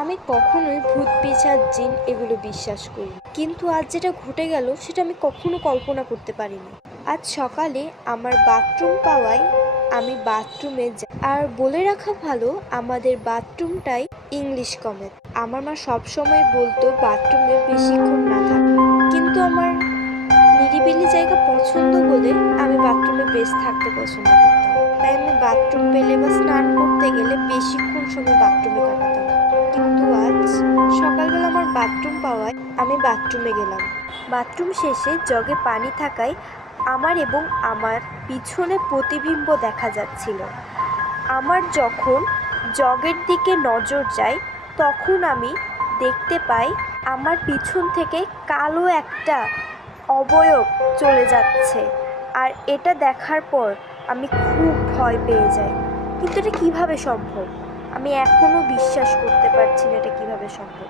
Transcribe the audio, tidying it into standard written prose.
আমি কখনোই ভূত পিশাচ জিন এগুলো বিশ্বাস করি না। কিন্তু আজ যেটা ঘটে গেল সেটা আমি কখনো কল্পনা করতে পারিনি। আজ সকালে আমার বাথরুম পাওয়ায় আমি বাথরুমে যাই। আর বলে রাখা ভালো, আমাদের বাথরুমটাই ইংলিশ কমের। আমার মা সবসময় বলতো বাথরুমে বেশিক্ষণ না থাকতে, কিন্তু আমার নিরিবিলি জায়গা পছন্দ বলে আমি বাথরুমে বেশ থাকতে পছন্দ করতাম। তাই আমি বাথরুম পেলে বা স্নান করতে গেলে বেশিক্ষণ সময় বাথরুমে কাটাতাম। কিন্তু আজ সকালবেলা আমার বাথরুম পাওয়ায় আমি বাথরুমে গেলাম। বাথরুম শেষে জগে পানি থাকায় আমার এবং আমার পিছনে প্রতিবিম্ব দেখা যাচ্ছিল। আমার যখন জগের দিকে নজর যায় তখন আমি দেখতে পাই আমার পিছন থেকে কালো একটা অবয়ব চলে যাচ্ছে। আর এটা দেখার পর আমি খুব ভয় পেয়ে যাই। কিন্তু এটা কিভাবে সম্ভব? আমি এখনো বিশ্বাস করতে পারছি না এটা কিভাবে সম্ভব।